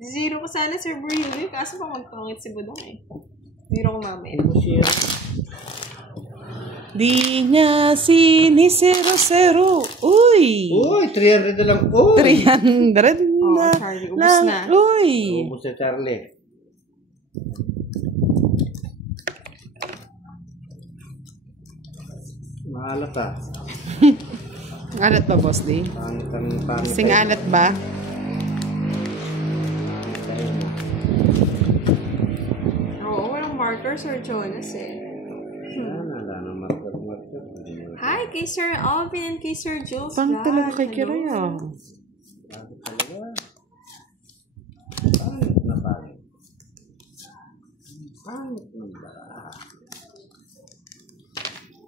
Zero ko sana, Sir Burhilo. Kaso pa magpangit si Budong eh. Zero ko mamaya. Di niya sinisero-sero. Uy! Uy, 300 na lang. Uy! 300 na. Charlie, ubus na. Uy! Ubus na, Charlie. Maalat ah. Alat ba, Boss D? Pangit. Sing alat ba? Oo, walang marker, Sir Jonas eh. Wala na marker. Hi kay Sir Alvin and kay Sir Jules. Pangit talaga kay Kiray ah. Pangit na pangit. Pangit na ba?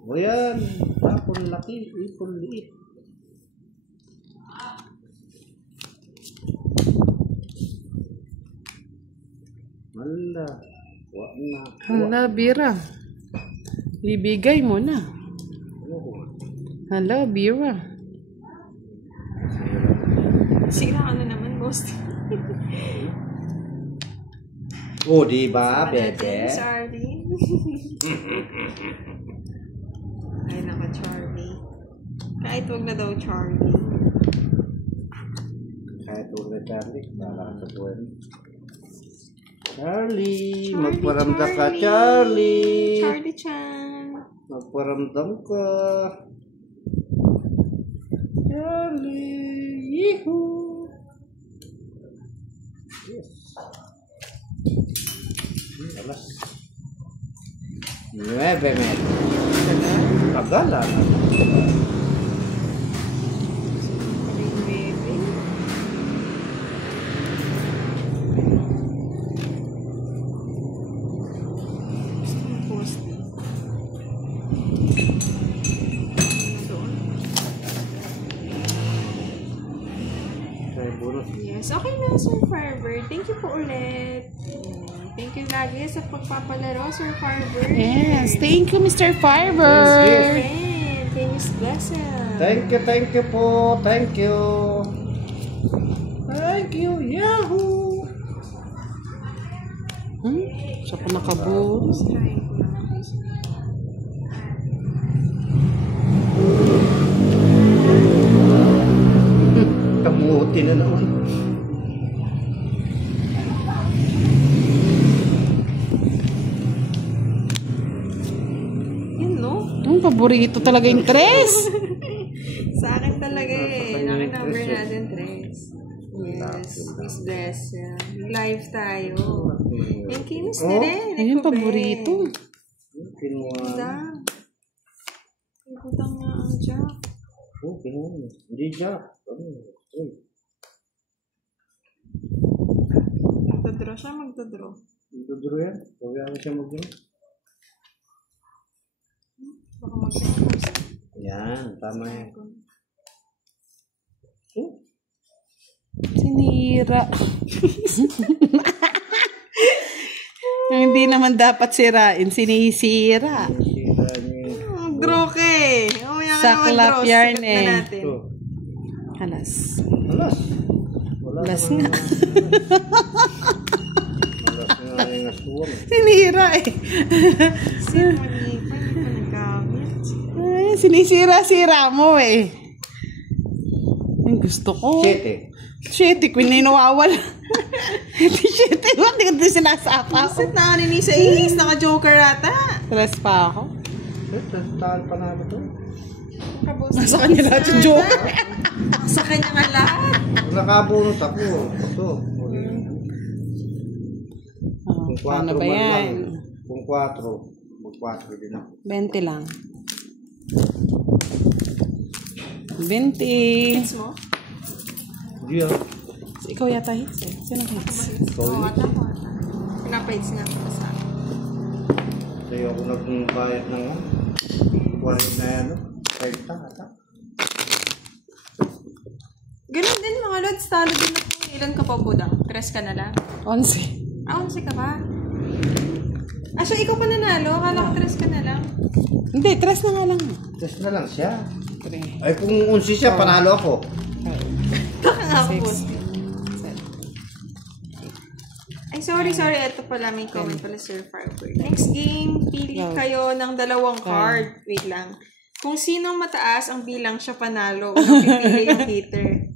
O yan, tapon laki, ipon liit. Hala, wak na. Hala, Bira. Ibigay mo na. Hala, Bira. Sira ka na naman, boss. Oh, di ba, bebe? Sorry. Ay, naka Charlie. Kahit wag na daw Charlie. Kahit huwag na Charlie, bala ka sa buwan. Charlie, magparamdam ka, Charlie. Charlie-chan. Magparamdam ka. Charlie, yehoo. Yes. Alas. 9 metros. Tagalan. Yes, okay na, Sir Firebird. Thank you po ulit. Thank you lagi sa pagpapalaro, Sir Firebird. Yes, thank you, Mr. Firebird. Friend, kay Miss Blessing. Thank you po. Thank you. Thank you, Yahoo! Siya pa nakabulos. Trying ko naman kayo. Kabuti na naman. Yun, no? Ang paborito talaga yung tres. Sa akin talaga eh. Laki number natin, Tres. Yes, Miss Bless. Live tayo. Thank you, Miss Tere. Ayun, paborito. Kinuha. Ibutang nga ang jack. Oh, kinuha. Hindi Jack. Magtadraw siya, magtadraw. Magdodro yan. Pagkakang siya magdodro. Baka mag-post. Yan, tama yan. Sinira. Hindi naman dapat sirain. Sinisira. Draw ka eh. Oh, yan ka Saklap naman, draw. yarn Sikat na eh. natin. Halas. Alas. Wala Alas naman nga. Alas nga yung aswang. Sinira eh. Sino hindi pa nagkamit? Ay, sinisira-sira mo eh. Ang gusto ko. 7. 7, kung ninawawala. Hindi 7, hindi ko sinasapa ko. Basit na ni sa is. Naka-joker ata. Stress pa ako. Tahan pa namin ito. Nasa kanya lahat yung joker. Sa kanya nga lahat. Nakabunot ako. Ito. Kung 4 Paano ba man lang. yan? Kung 4. Mag-4 din ako. 20 lang. 20. Hits mo? Hindi ah. Ikaw yata hits eh. Sino hits? Oo, ata ko. Pinapahits nga ako sa akin. Sa'yo ako nagbayad ng 40 na yan. 5 ata. Ganun din mga lods. Talo din ako. Ilan ka pa budang? 3 ka na lang? 11. Ah, 11 ka ba? Ah, so ikaw pa nanalo? Akala ko 3 ka na lang. Hindi, 3 na nga lang. Test na lang siya. 3. Ay kung 11 siya, panalo ako. Baka nga ako post. 6. 8. Ay, sorry. Ito pala, may comment pala, Sir Firebird. Next game, pili kayo ng dalawang card. Wait lang. Kung sinong mataas ang bilang siya panalo, unang pipili yung hitter.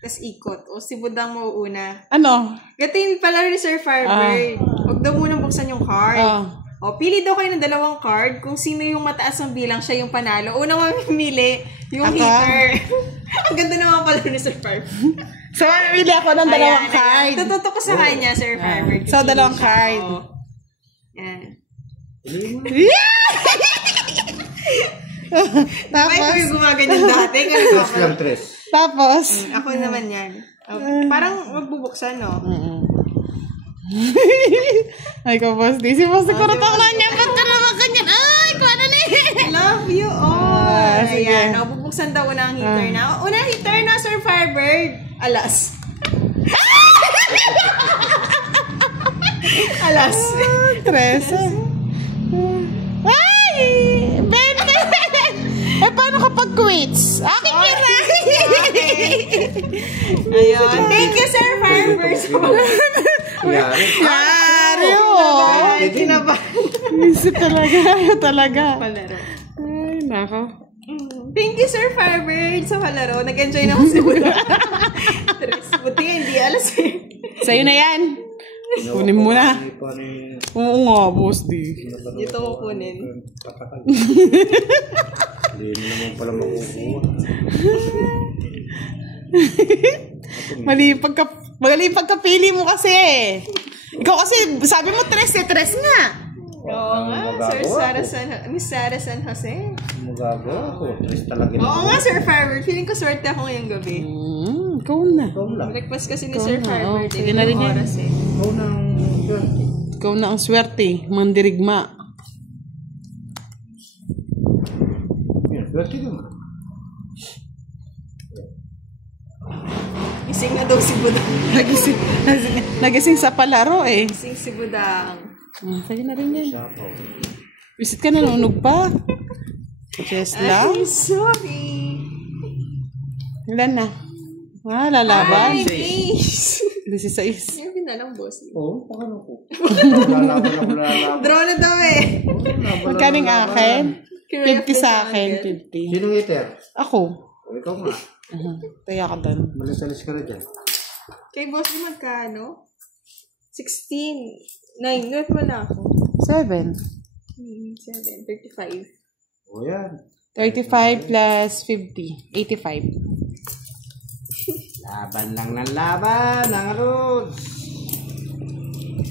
Tapos ikot. O si Budang mauuna. Ano? Gatin pala rin, Sir Firebird. Huwag daw munang buksan yung card. O, pili daw kayo ng dalawang card. Kung sino yung mataas ang bilang, siya yung panalo. Unang mamimili, yung hitter. Ang ganda naman pala ni Sir Firebird. So, mamimili ako ng dalawang card. Tututo ko sa kanya, Sir Firebird. So, dalawang card. Yan. Tapos, Ikaw yung gumaganyan dati. Tres lang, tres. tapos, Ako naman yan. Parang magbubuksan, no? ay ko, boss. Di si boss, kurotang na niya. Ba't ka naman kanyan? Ay, kuha na ni. Love you all. Sige. Ayan. Bubuksan daw unang hitter na. Unang hitter na, Sir Firebird. Alas. Alas. 13. Ay! 20! Eh, paano kapag quits? Akin yun na! Ayun. Thank you, Sir Firebird. Yari. Yari, oh! Kinabahan. Isip talaga. Palaro. Ay, nako. Thank you, Sir Firebird, sa palaro. Nag-enjoy naman si Buda. Buti hindi alas eh. Sa'yo na yan. Kunin mo na. Oo nga, boss, di. Dito ko kunin. Hindi mo naman pala makukuha. Mali pagkapili mo kasi. Ikaw kasi, sabi mo tres nga. Oo nga, Miss Sarah San Jose. Magagawa ko. Tres talaga. Oo nga, Sir Firebird. Feeling ko swerte ako ngayong gabi. Ikaw na. Ikaw lang. Breakfast kasi ni Sir Firebird. Sige na rin yan. Oras eh. Ikaw nang swerte. Ikaw na ang swerte. Mandirigma. Yan, swerte naman. Gising na daw si Budang. Nagising sa palaro eh. Gising si Budang. Sige na rin yan. Sapaw. Visit ka nanunog pa. Chess lang. Ay, sorry. Ilan na? Lalaban. Ay, please. 16. Yung pinalang boss. Oo, paano ko? Lalaban. Draw na daw eh. Magkaning akin? 50 sa akin. 50. Sinong eater? Ako. O, ikaw nga. Kaya ka doon. Malis-alis ka na dyan. Kay boss yung magkano? 16. 9. Not mo na ako. 7. 7. 35. O yan. 35 plus 50. 85. Laban lang ng laban. Ang Rods.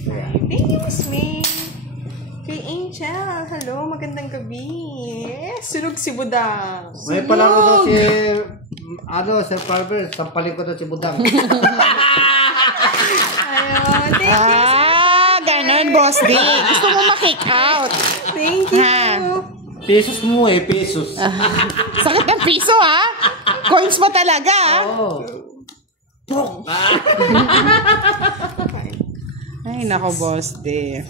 Ayan. Thank you, Miss May. Kay Angel. Hello, magandang gabi. Sunog si Budang. May palaro daw si Sir Firebird. Sampalin ko daw si Budang. Ayun, thank you. Ganon, boss D. Gusto mo ma-kick out. Thank you. Pesos mo pesos. Sakit ng piso, ha? Coins mo talaga, ha? Oo. Ay, nako, boss D.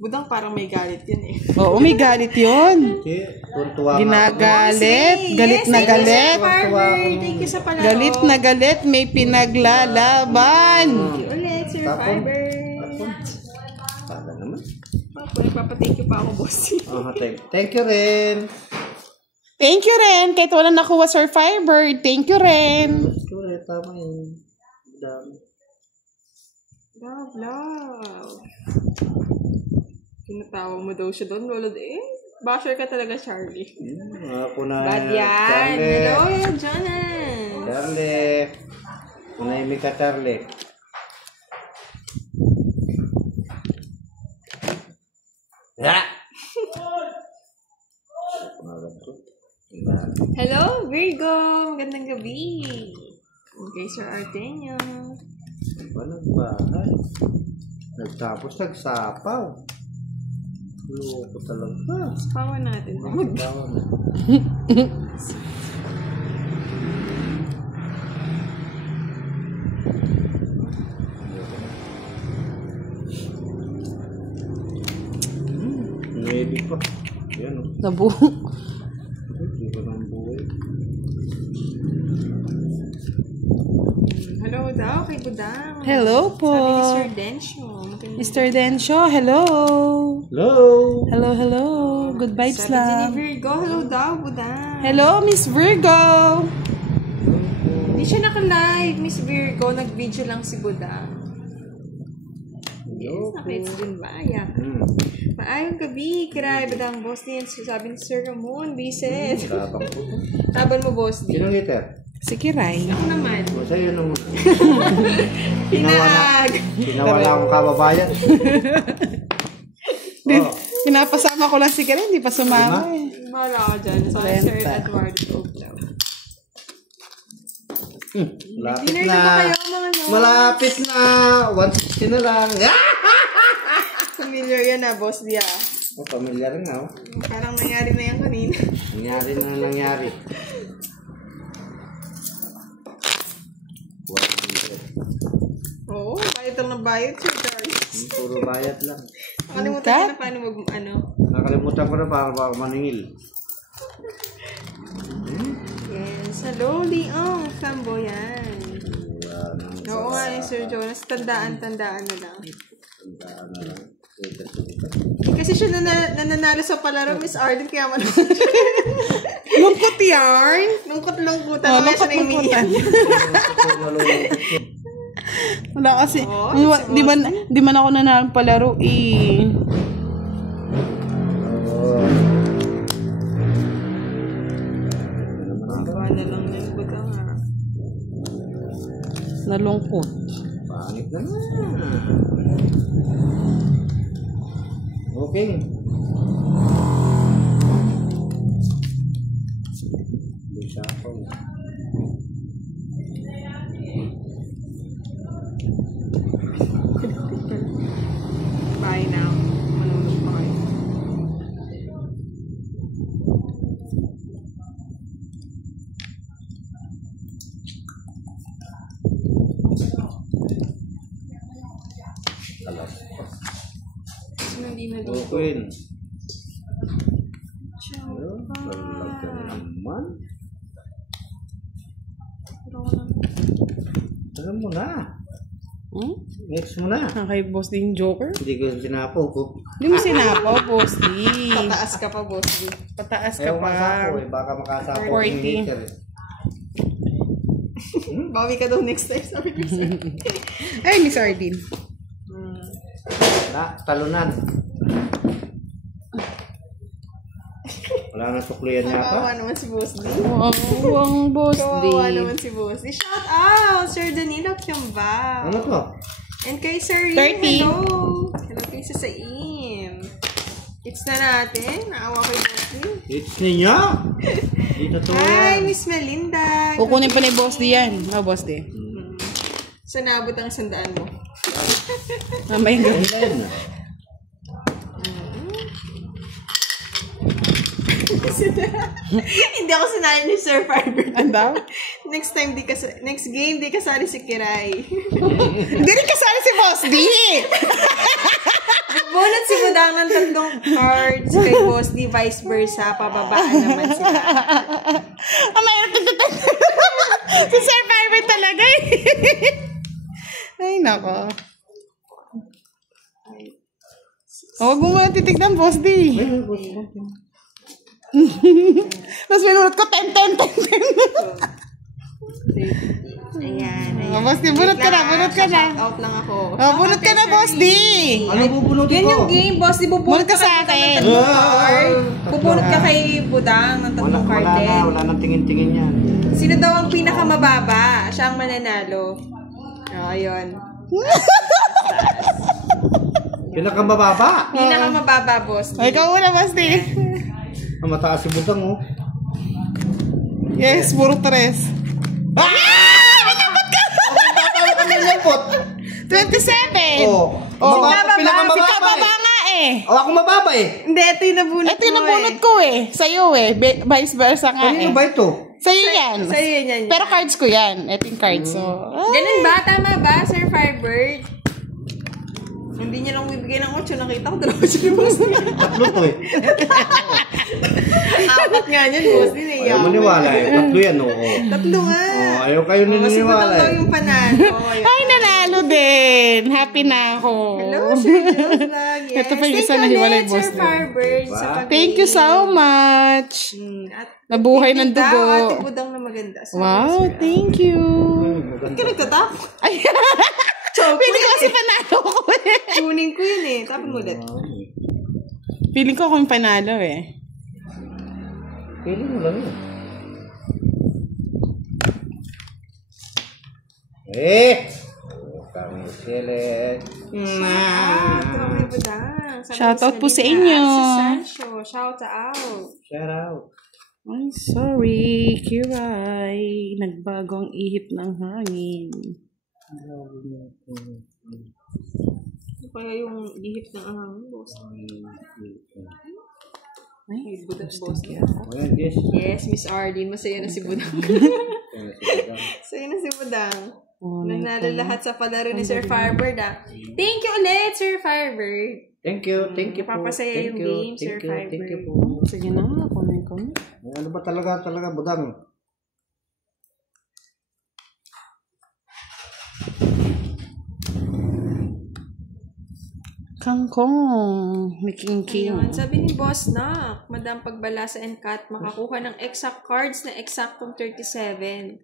Budang parang may galit yun eh. Oo, may galit yun. Tuntua nga ako. Ginagalit. Galit na galit. Thank you sa palaro. Galit na galit. May pinaglalaban. Thank you ulit, Sir Firebird. Tala naman. Ako, nagpapathank you pa ako, boss. Thank you rin. Thank you rin. Kahit wala nakuha, Sir Firebird. Thank you rin. Tama yun. Dami. Love. Tinatawag mo daw siya doon, Lolo. Basher ka talaga, Charlie. Ako na. Bad yan. Hello, Jonas. Charlie. Manahimik ka, Charlie. Hello, Virgo. Magandang gabi. Okay, Sir Artenio. Ba nagbahay? Nagtapos nagsapaw. Loko talaga. Pawan natin. Magbawa na. Maybe pa. Yan o. Nabuo. ko ng buhay. Hello daw kay Budang. Hello po. Sabi ni Sir Dencio. Mr. Dencio, hello. Hello! Hello, hello. Good vibes Sabi din ni lang. Virgo. Hello daw, Budang. Hello, Miss Virgo. Hindi siya naka-live, Miss Virgo. Nag-video lang si Budang. Yes, nakits din ba? Yeah. Maayong gabi, kiray, Budang boss din. Sabi ni Sir Ramon, Biset. Tapang ko. Taban mo, boss din. Sinong iter? Si Kiray. Ako naman. O, sa'yo nung Hinag. pinawala akong kababayan. Oh, Pinapasama ko lang si Kiray, hindi pa sumama eh. Bahala ka dyan. Sorry, Sir Eduardo Oglaw. malapit Dinner na. na ba kayo, mga no? Malapit na. 160 na lang. Familiar yan na, boss Dia. Oh, pamilyar nga. Oh. Parang nangyari na yan kanina. Nangyari na nangyari. 100. Oo, bayad lang ng bayad, Sir Charles. Puro bayad lang. Nakalimutan ko na paano Nakalimutan ko na para maningil. Yes, hello, Leong. Flamboyan. Oo nga, Sir Jonas. Tandaan na lang. Kasi siya nananalo sa palaro, Miss Arden, kaya Lungkot yarn. lungkot-lungkutan. Oh, Mamaya siya na lungkot-lungkutan. Wala kasi, Oh, di man ako nanalo palaro eh. Gawa na lang yan, buta nga. Nalungkot. Pangit na nga. Okay. Bisa ako. Bye now. Manulog pa kayo. Hindi na dito. Queen. Ciao. Naman. Alam mo na. Next mo na. Kay boss din Joker. Hindi ko sinapo ko. Hindi mo sinapo, boss D. Pataas ka pa, boss. Pataas ka Ayaw pa. makasapo eh. Baka makasapo yung 40. hater eh. Bawi ka daw next time, sabi ko sa'yo. Ay, Miss Ardin. Talunan. Wala na suklian niya Kawawa pa. naman si Boss D. Wow, ang boss Kawawa D. naman si Boss D. Shout out, Sir Danilo Kiambao. Ano to? And kay Sir Rim, 30. hello. Hello kay sa Saim. It's na natin. Naawa kay Boss D. It's niya. Dito to Hi, yan. Miss Melinda. Kukunin pa ni boss D yan. Oh, boss D. Sa nabot ang sandaan mo. Mamayang gabi. Ayan. Hindi ako sinayin ni Sir Fiber. Andaw? Next game, di kasali si Kiray. Hindi rin kasali si boss D. Bunot si Budang ng 3 cards kay Boss D, vice versa. Pababaan naman sila. Mayroon si Sir Fiber talaga eh. Ay, nako. Huwag mo muna titignan, boss D. Tapos minunod ko, 10. Ayan. Oh, boss D, bunot ka na, bunot ka na. Shout out lang ako. Oh, bunot ka na, boss D. Ano bubunutin Yan ko? yung game, Boss D. Bunot ka sa akin. Bubunot ka kay Budang ng 3 card din. Wala nang tingin-tingin yan. Sino daw ang pinakamababa? Siya ang mananalo. Oh, ayun. Pinakamababa. Pinakamababa, Boss D. Ay, ikaw muna, boss D. Ang mataas si Budang oh. Yes, puro 3. Lempot. 27. Oh. Si kababa nga eh. Oh, ako mababa eh. Hindi, ito yung nabunot Ito yung nabunot ko eh. Sa'yo eh. Vice versa nga Kanino eh. ba ito? Sa'yo yan. Sa'yo yan. Pero cards ko yan. Ito yung cards. So, Ganun ba? Tama ba, Sir Firebird? Hindi niya lang bibigay ng 8. Nakita ko 2 siya ni Boss D. Tatlo to eh. 4 nga niyan, Boss D. naiyak. Ayaw maniwala eh. Tatlo yan, oo. Tatlo nga. Ayaw kayo Kasi naniniwala daw eh. yung panalo. Ay, nanalo din. Happy na ako. Hello, Sir Jules Vlog. Yes. Ito pa yung isa na hiwalay, boss. Sir Firebird. Sa Thank you so much. At Nabuhay ng dugo. Ate Budang na maganda. Wow, thank you. Ba't ka nagtatap? Ay, pili ko kasi panalo ko eh. Tuning ko yun eh. Tapon mo ulit. Feeling ko ako yung panalo eh. Pili mo lang yun. Kami silet. Ate Budang. Shoutout po sa inyo. Sancho. Shout out. Shout out. I'm sorry, Kiray. Nagbago ang ihip ng hangin. Ano kaya yung ihip ng ahang boss? Ay, Budang boss. Ayan, yes. Yes, Miss Arlene. Masaya na si Budang. Masaya na si Budang. Nanalo lahat sa palaro ni Sir Firebird Thank you ulit, Sir Firebird. Thank you po. Papasaya yung game, Sir Firebird. Thank you po. Sige na, comment ko. Ano ba talaga budang? Kangkong. May king. Ayun, sabi ni Boss Nak, Madam Pagbala sa NCAT, makakuha ng exact cards na eksaktong 37.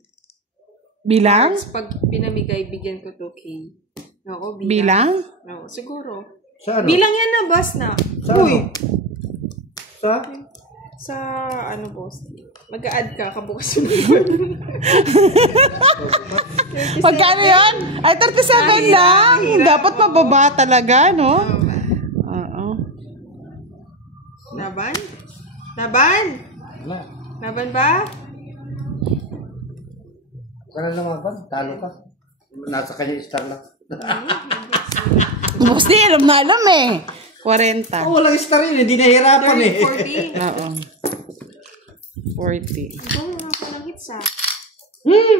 Bilang? Cards, pag pinamigay, bigyan ko 2K. Oo, Bilang? Oo, siguro. Sa ano? Bilang yan na, Boss Nak. Sa ano? Sa ano, Boss? Mag-a-add ka, kabukas yung Pagkano yun? Ay, 37 lang. Dapat mababa talaga, no? Oo. Laban? Laban? Wala. Laban ba? Ka na lumaban, talo ka. Nasa kanya star lang. Boss, di alam na alam eh. 40. Walang star yun, hindi nahirapan eh. 40. Oo. 40. Oo, walang hits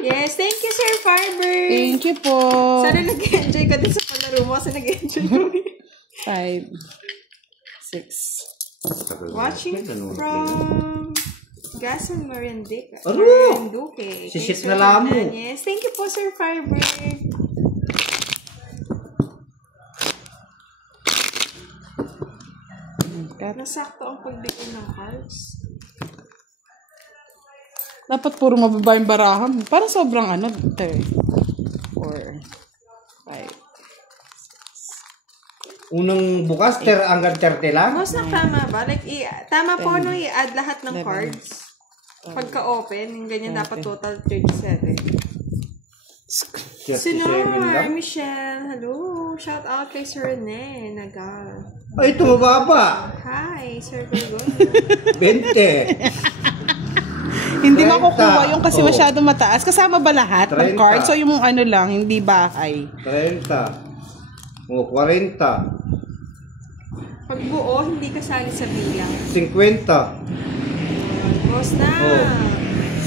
Yes, thank you, Sir Firebird. Thank you po. Sana nag-enjoy ka din sa palaro mo. Sana nag-enjoy kami. 5, 6. Watching from Gasan Marinduque. Sisit na lamo. Yes, thank you po, Sir Firebird. Nasakto ang pagbigay ng cards. Dapat puro mababa yung barahan. Parang sobrang ano. 3, 4, 5. Unang bukas, hanggang 30 lang. Boss, na tama ba? Like, tama po no, i-add lahat ng cards. Pagka-open, yung ganyan dapat total 37. Sinar, Michelle, hello. Shout out kay Sir Rene, Nagal. Ay, ito mababa. Hi, Sir Virgo. 20. Hindi 30. makukuha yung kasi masyado mataas. Kasama ba lahat ng 30. cards? So yung ano lang, hindi bahay. 30. O, 40. Pag buo, hindi kasali sa bilang. 50. Boss na. Oh.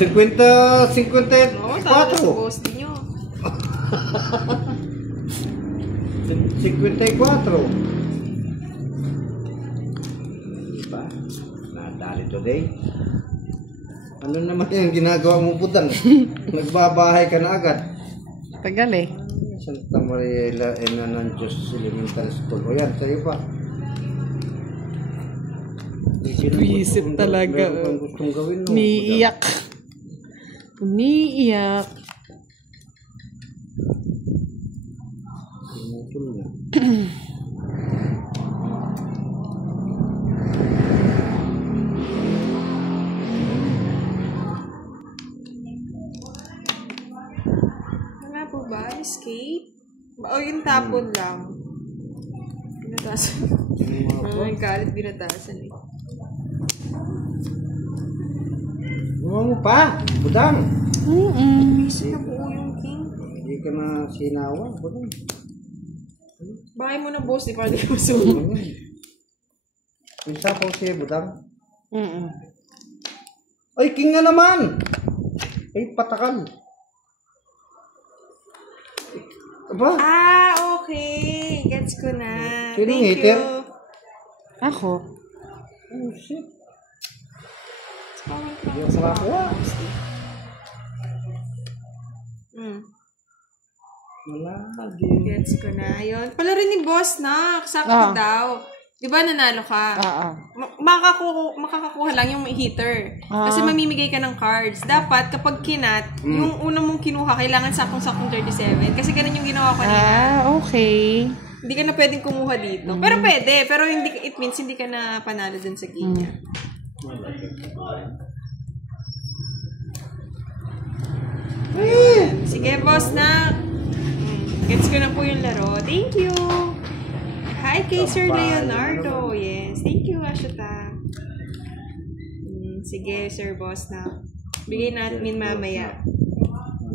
50, 54. Oo, tama na boss din nyo. 54. Diba? Nadali today. Ano naman yung ginagawa mo Budang? Nagbabahay ka na agad. Tagal eh. Santa Maria Ina ng Diyos Elementary School. O yan, sa'yo pa. Isip talaga. Meron kang gustong gawin, no? Umiiyak. Umiiyak. Wala po ba? Escape? O yung tapon lang. Binatasan. Ang galit binatasan eh. Buwan mo pa, Budang. Kasi nabuo yung king. Hindi ka na sinawa, Budang. Bahay mo na boss, di pa rin masunog. Pinsa po siya, Budang. Mm-mm. Ay, king na naman! Ay, patakal. Aba? Okay. Gets ko na. Sino Thank hater? you. Ako. Oh, shit. Hindi ako makakuha. Wala. Gets ko na. Ayun. Pala rin ni Boss na. Sakto daw. Di ba nanalo ka? Makakakuha lang yung heater. Kasi mamimigay ka ng cards. Dapat kapag kinat, yung una mong kinuha, kailangan sakong-sakong 37. Kasi ganun yung ginawa ko kanina. Okay. Hindi ka na pwedeng kumuha dito. Pero pwede. Pero hindi, it means hindi ka na panalo dun sa game niya. Sige, Boss na. Gets ko na po yung laro. Thank you. Hi kay Sir Leonardo. Yes. Thank you, Ashita. Sige, Sir Boss na. Bigay natin mamaya.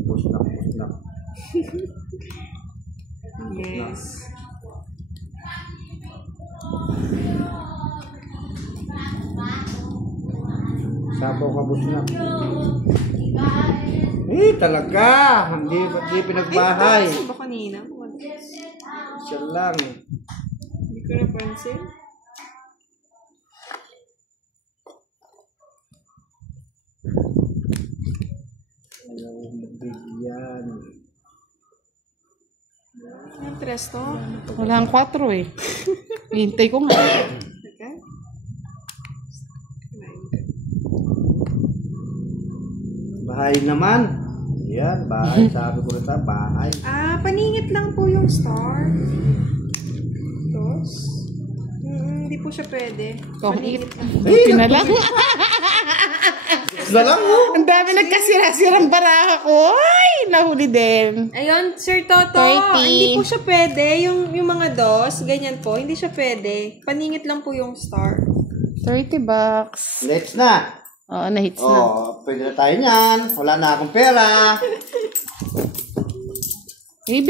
Boss na. Yes. Sabaw ka, boss na. Talaga. Hindi pinagbahay. Saan ba kanina? Siya lang. Hindi ko napansin. Ayaw magbigyan. Ang tres to? Wala ang 4 eh. Hintay ko nga. Okay. Bahay naman. Yan, bahay. Sabi ko rin bahay. Paningit lang po yung star. Dos. Hindi po siya pwede. Paningit lang. Buti na lang. Dalang mo. Ang dami nagkasira-sirang baraka ko. Ay, nahuli din. Ayun, Sir Toto. 30. Hindi po siya pwede. Yung mga dos, ganyan po. Hindi siya pwede. Paningit lang po yung star. $30. Let's na. Oo, na-hits na. Pwede na tayo niyan. Wala na akong pera. Ibig